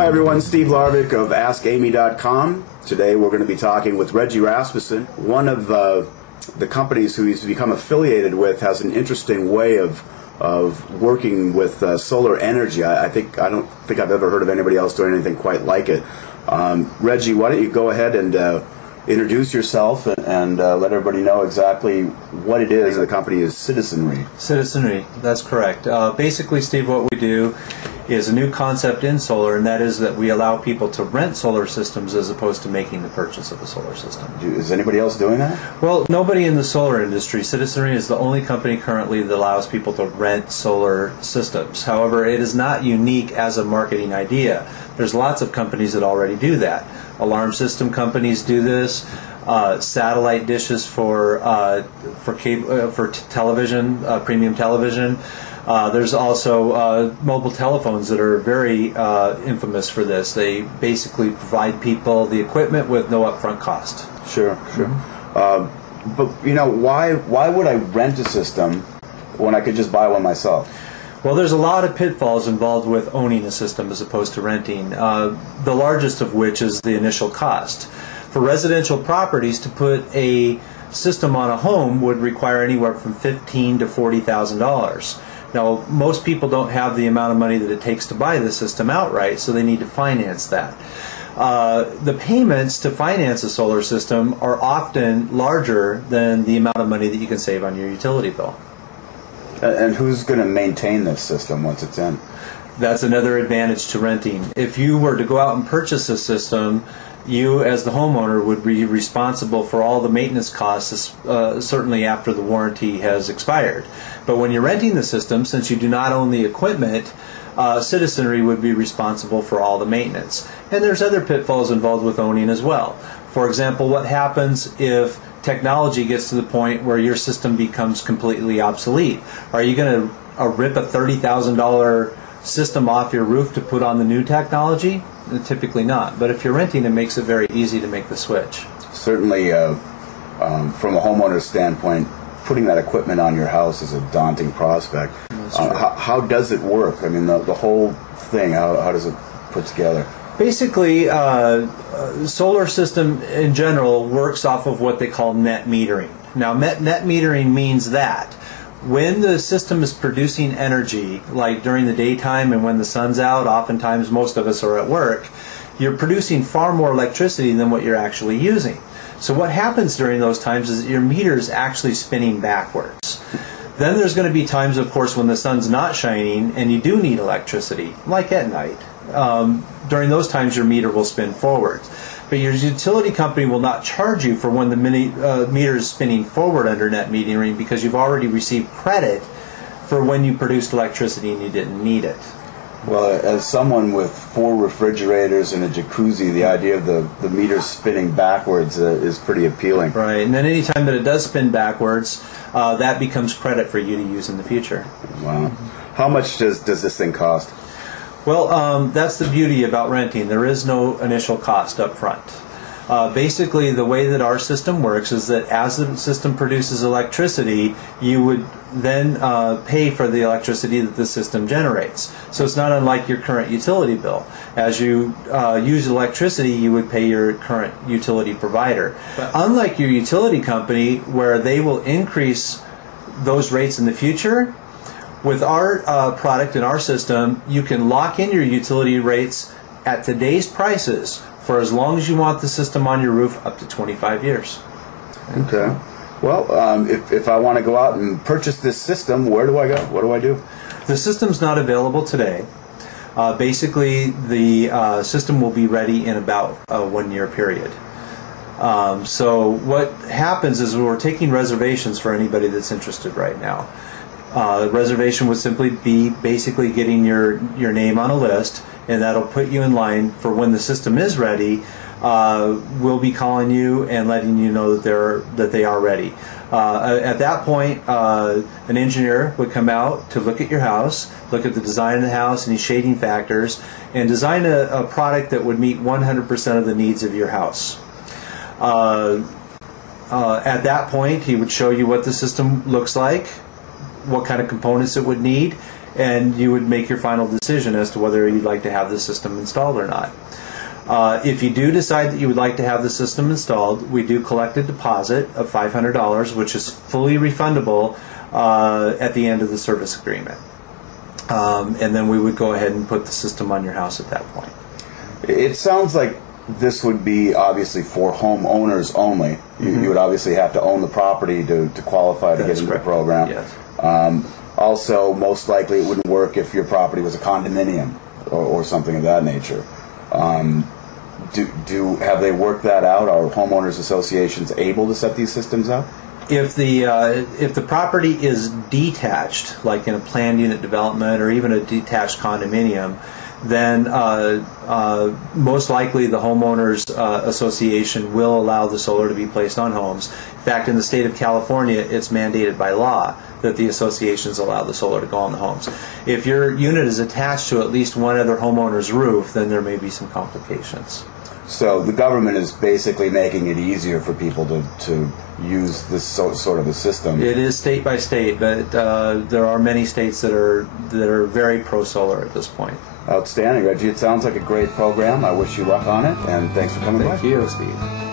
Hi everyone, Steve Larvik of AskAmy.com. Today we're going to be talking with Reggie Rasmussen. One of the companies who he's become affiliated with has an interesting way of working with solar energy. I don't think I've ever heard of anybody else doing anything quite like it. Reggie, why don't you go ahead and introduce yourself and let everybody know exactly what it is. The company is Citizenry. Citizenry, that's correct. Basically, Steve, what we do is a new concept in solar, and that is that we allow people to rent solar systems as opposed to making the purchase of a solar system. Is anybody else doing that? Well, nobody in the solar industry. Citizenry is the only company currently that allows people to rent solar systems. However, it is not unique as a marketing idea. There's lots of companies that already do that. Alarm system companies do this. Satellite dishes for television, premium television. There's also mobile telephones that are very infamous for this. They basically provide people the equipment with no upfront cost. Sure, sure. But you know, why would I rent a system when I could just buy one myself? Well, there's a lot of pitfalls involved with owning a system as opposed to renting, the largest of which is the initial cost. For residential properties, to put a system on a home would require anywhere from $15,000 to $40,000. Now, most people don't have the amount of money that it takes to buy the system outright, so they need to finance that. The payments to finance a solar system are often larger than the amount of money that you can save on your utility bill. And who's going to maintain this system once it's in? That's another advantage to renting. If you were to go out and purchase a system, you as the homeowner would be responsible for all the maintenance costs, certainly after the warranty has expired. But when you're renting the system, since you do not own the equipment, Citizenry would be responsible for all the maintenance. And there's other pitfalls involved with owning as well. For example, what happens if technology gets to the point where your system becomes completely obsolete? Are you going to rip a $30,000 system off your roof to put on the new technology? Typically not. But if you're renting, it makes it very easy to make the switch. Certainly, from a homeowner's standpoint, putting that equipment on your house is a daunting prospect. How does it work? I mean, the whole thing, how does it put together? Basically, solar system in general works off of what they call net metering. Now, net metering means that when the system is producing energy, like during the daytime and when the sun's out, oftentimes most of us are at work, you're producing far more electricity than what you're actually using. So what happens during those times is that your meter is actually spinning backwards. Then there's going to be times, of course, when the sun's not shining and you do need electricity, like at night. During those times your meter will spin forward. But your utility company will not charge you for when the meter is spinning forward under net metering because you've already received credit for when you produced electricity and you didn't need it. Well, as someone with 4 refrigerators and a jacuzzi, the idea of the meter spinning backwards is pretty appealing. Right, and then any time that it does spin backwards, that becomes credit for you to use in the future. Wow. How much does this thing cost? Well, that's the beauty about renting. There is no initial cost up front. Basically, the way that our system works is that as the system produces electricity, you would then pay for the electricity that the system generates. So it's not unlike your current utility bill. As you use electricity, you would pay your current utility provider. But unlike your utility company, where they will increase those rates in the future, with our product and our system, you can lock in your utility rates at today's prices for as long as you want the system on your roof, up to 25 years. Okay. Well, if I want to go out and purchase this system, where do I go? What do I do? The system's not available today. Basically, the system will be ready in about a 1-year period. So what happens is we're taking reservations for anybody that's interested right now. Reservation would simply be basically getting your name on a list, and that'll put you in line for when the system is ready. We'll be calling you and letting you know that they are ready. At that point, an engineer would come out to look at your house, look at the design of the house, any shading factors, and design a product that would meet 100% of the needs of your house. At that point, he would show you what the system looks like, what kind of components it would need, and you would make your final decision as to whether you'd like to have the system installed or not. If you do decide that you would like to have the system installed, we do collect a deposit of $500, which is fully refundable at the end of the service agreement. And then we would go ahead and put the system on your house at that point. It sounds like this would be obviously for homeowners only. You would obviously have to own the property to qualify to get into the program. Yes. Also, most likely it wouldn't work if your property was a condominium or something of that nature. Have they worked that out? Are homeowners associations able to set these systems up? If the property is detached, like in a planned unit development or even a detached condominium, then most likely the homeowners association will allow the solar to be placed on homes. In fact, in the state of California, it's mandated by law that the associations allow the solar to go on the homes. If your unit is attached to at least one other homeowner's roof, then there may be some complications. So the government is basically making it easier for people to use this sort of a system. It is state by state, but there are many states that are very pro-solar at this point. Outstanding, Reggie. It sounds like a great program. I wish you luck on it, and thanks for coming by. Thank you, Steve.